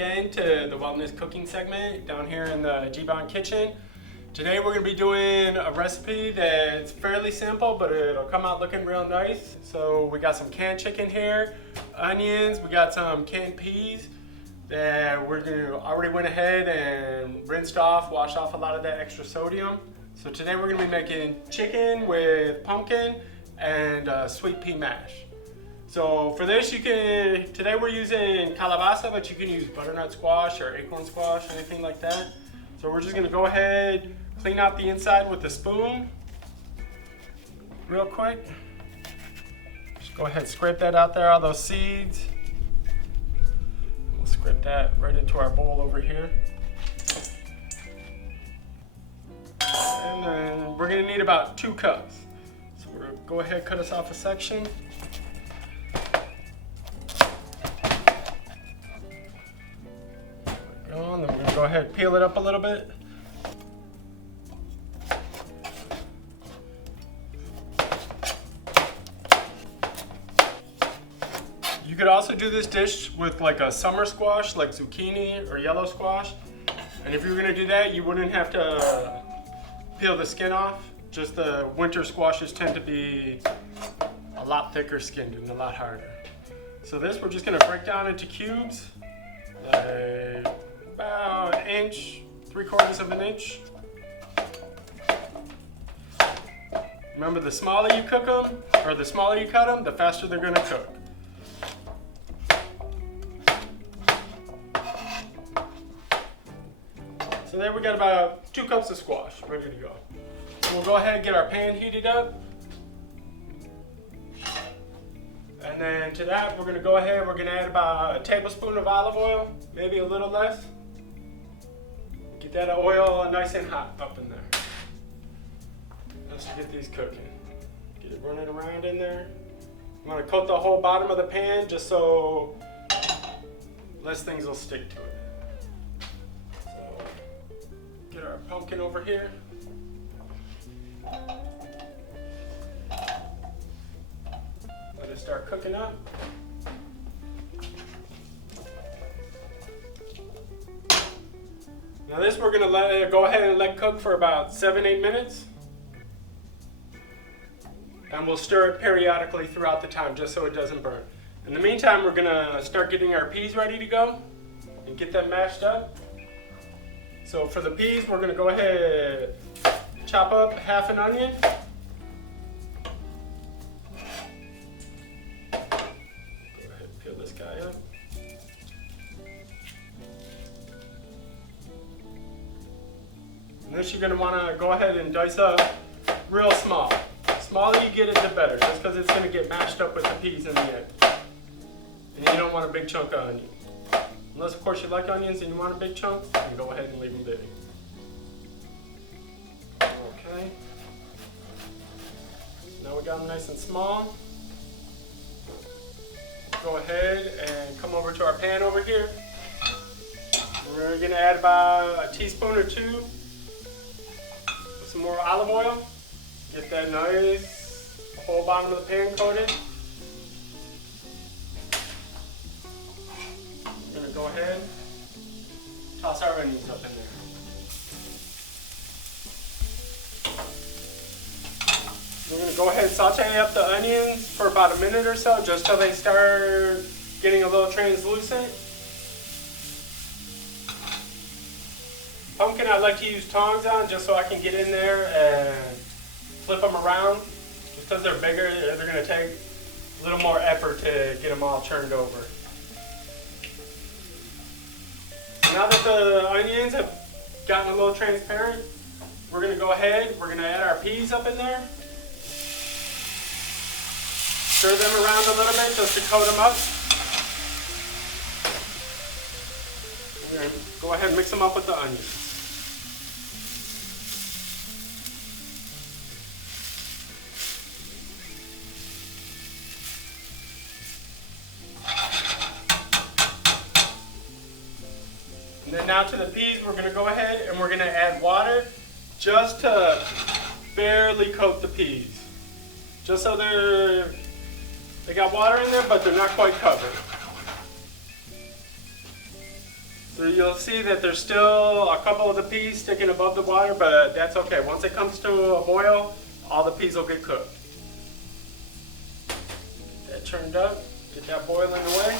again to the wellness cooking segment down here in the G-Bond kitchen. Today we're going to be doing a recipe that's fairly simple, but it'll come out looking real nice. So we got some canned chicken here, onions, we got some canned peas that we're going to already went ahead and rinsed off, washed off a lot of that extra sodium. So today we're going to be making chicken with pumpkin and sweet pea mash. So for this, today we're using calabaza, but you can use butternut squash or acorn squash, anything like that. So we're just gonna go ahead, clean out the inside with a spoon, real quick. Just go ahead, scrape that out there, all those seeds. We'll scrape that right into our bowl over here. And then we're gonna need about 2 cups. So we're gonna go ahead, cut us off a section. And then we're gonna go ahead and peel it up a little bit. You could also do this dish with like a summer squash, like zucchini or yellow squash. And if you were gonna do that, you wouldn't have to peel the skin off. Just the winter squashes tend to be a lot thicker skinned and a lot harder. So this we're just gonna break down into cubes. About 1 inch, 3/4 of an inch. Remember, the smaller you cook them, or the smaller you cut them, the faster they're gonna cook. So there we got about 2 cups of squash ready to go. So we'll go ahead and get our pan heated up. And then to that, we're gonna go ahead, we're gonna add about a tablespoon of olive oil, maybe a little less. Get that oil nice and hot up in there. Let's get these cooking. Get it running around in there. I'm gonna coat the whole bottom of the pan just so less things will stick to it. So get our pumpkin over here. Let it start cooking up. Now this we're gonna let it go ahead and let cook for about 7-8 minutes. And we'll stir it periodically throughout the time just so it doesn't burn. In the meantime, we're gonna start getting our peas ready to go and get them mashed up. So for the peas, we're gonna go ahead and chop up half an onion. Peel this guy up. And this you're going to want to go ahead and dice up real small. The smaller you get it, the better, just because it's going to get mashed up with the peas in the end. And you don't want a big chunk of onion. Unless, of course, you like onions and you want a big chunk, you can go ahead and leave them big. Okay. Now we got them nice and small. Go ahead and come over to our pan over here. We're going to add about a teaspoon or 2 with some more olive oil. Get that nice whole bottom of the pan coated. We're going to go ahead and toss our onions up in there. We're going to go ahead and saute up the onions for about a minute or so, just till they start getting a little translucent. Pumpkin I like to use tongs on just so I can get in there and flip them around. Just because they're bigger, they're going to take a little more effort to get them all churned over. Now that the onions have gotten a little transparent, we're going to go ahead, we're going to add our peas up in there. Stir them around a little bit just to coat them up. We're going to go ahead and mix them up with the onions. And then now to the peas, we're going to go ahead and we're going to add water just to barely coat the peas. Just so they got water in there, but they're not quite covered. So you'll see that there's still a couple of the peas sticking above the water, but that's okay. Once it comes to a boil, all the peas will get cooked. Get that turned up, get that boiling away.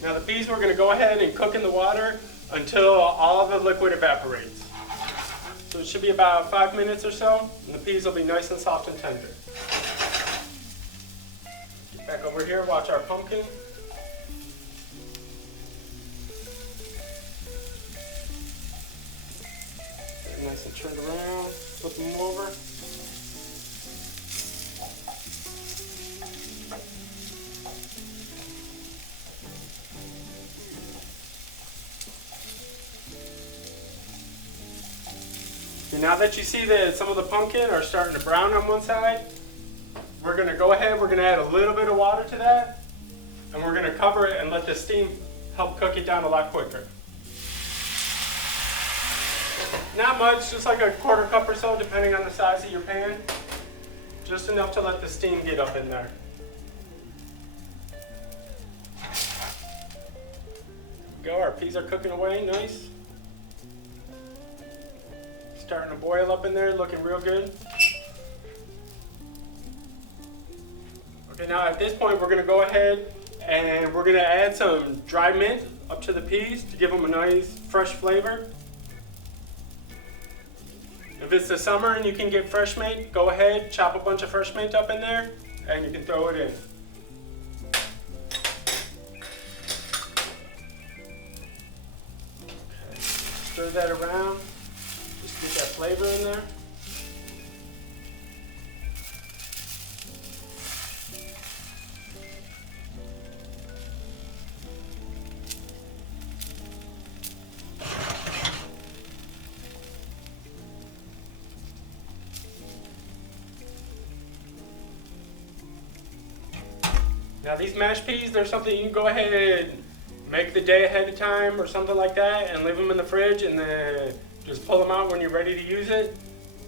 Now the peas we're going to go ahead and cook in the water until all of the liquid evaporates. So it should be about 5 minutes or so, and the peas will be nice and soft and tender. Get back over here, watch our pumpkin. Get nice and turned around, flip them over. And now that you see that some of the pumpkin are starting to brown on one side, we're going to go ahead, we're going to add a little bit of water to that, and we're going to cover it and let the steam help cook it down a lot quicker. Not much, just like a 1/4 cup or so, depending on the size of your pan. Just enough to let the steam get up in there. There we go, our peas are cooking away nice. Starting to boil up in there, looking real good. Okay, now at this point we're going to go ahead and we're going to add some dry mint up to the peas to give them a nice fresh flavor. If it's the summer and you can get fresh mint, go ahead, chop a bunch of fresh mint up in there and you can throw it in. Okay, stir that around. Just get that flavor in there. Now these mashed peas, they're something you can go ahead and make the day ahead of time or something like that and leave them in the fridge and then just pull them out when you're ready to use it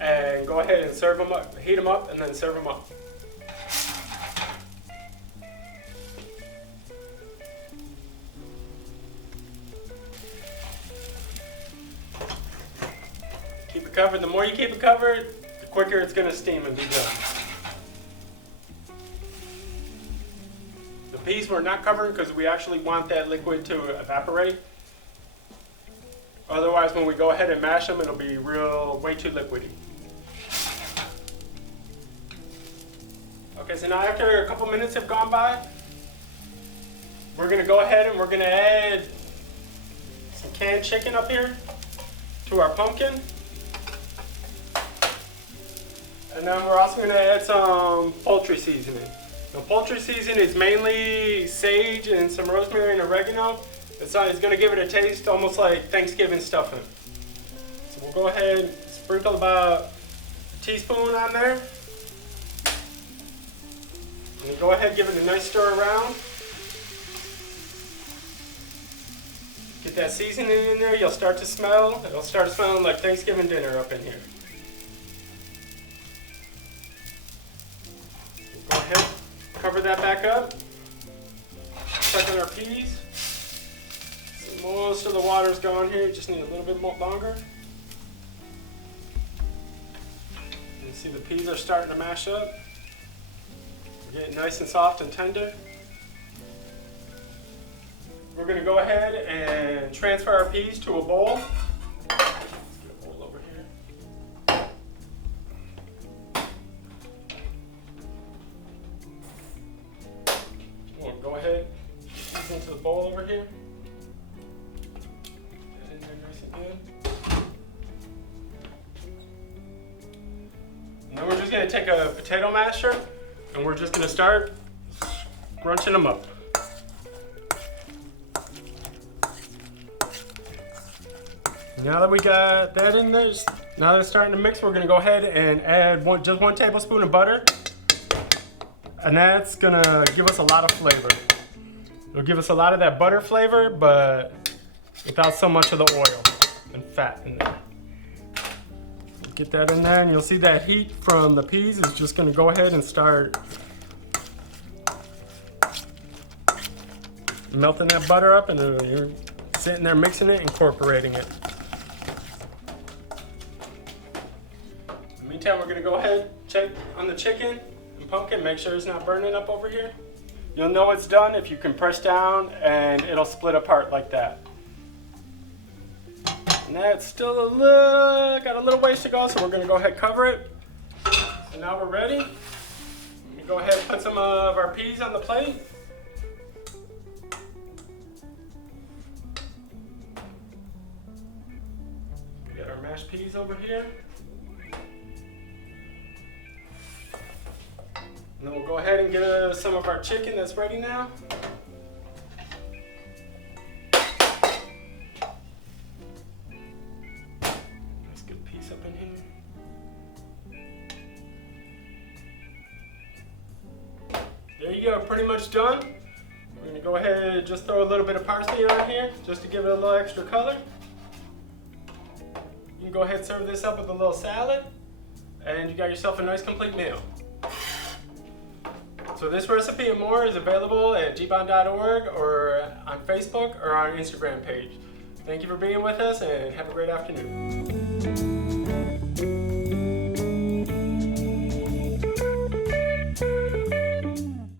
and go ahead and serve them up, heat them up and then serve them up. Keep it covered. The more you keep it covered, the quicker it's going to steam and be done. The peas we're not covering because we actually want that liquid to evaporate. Otherwise, when we go ahead and mash them, it'll be way too liquidy. Okay, so now after a couple minutes have gone by, we're going to go ahead and we're going to add some canned chicken up here to our pumpkin. And then we're also going to add some poultry seasoning. Now, poultry seasoning is mainly sage and some rosemary and oregano. It's going to give it a taste almost like Thanksgiving stuffing. So we'll go ahead and sprinkle about a teaspoon on there. And then go ahead and give it a nice stir around. Get that seasoning in there, it'll start smelling like Thanksgiving dinner up in here. Go ahead, cover that back up. Check on our peas. So most of the water's gone here, you just need a little bit more longer. You see the peas are starting to mash up. We're getting nice and soft and tender. We're going to go ahead and transfer our peas to a bowl. Get a bowl over here. We'll go ahead, put these into the bowl over here. Get in there nice and good. And then we're just going to take a potato masher and we're just going to start scrunching them up. Now that we got that in there, now that it's starting to mix, we're going to go ahead and add just one tablespoon of butter. And that's going to give us a lot of flavor. It'll give us a lot of that butter flavor, but without so much of the oil and fat in there. Get that in there, and you'll see that heat from the peas is just going to go ahead and start melting that butter up, and you're sitting there mixing it, incorporating it. In the meantime, we're gonna go ahead, check on the chicken and pumpkin, make sure it's not burning up over here. You'll know it's done if you can press down and it'll split apart like that. And that's still got a little ways to go, so we're gonna go ahead and cover it. So now we're ready. Let me go ahead and put some of our peas on the plate. We got our mashed peas over here. And then we'll go ahead and get some of our chicken that's ready now. Nice good piece up in here. There you go, pretty much done. We're gonna go ahead and just throw a little bit of parsley on here just to give it a little extra color. You can go ahead and serve this up with a little salad, and you got yourself a nice complete meal. So this recipe and more is available at gbon.org or on Facebook or our Instagram page. Thank you for being with us, and have a great afternoon.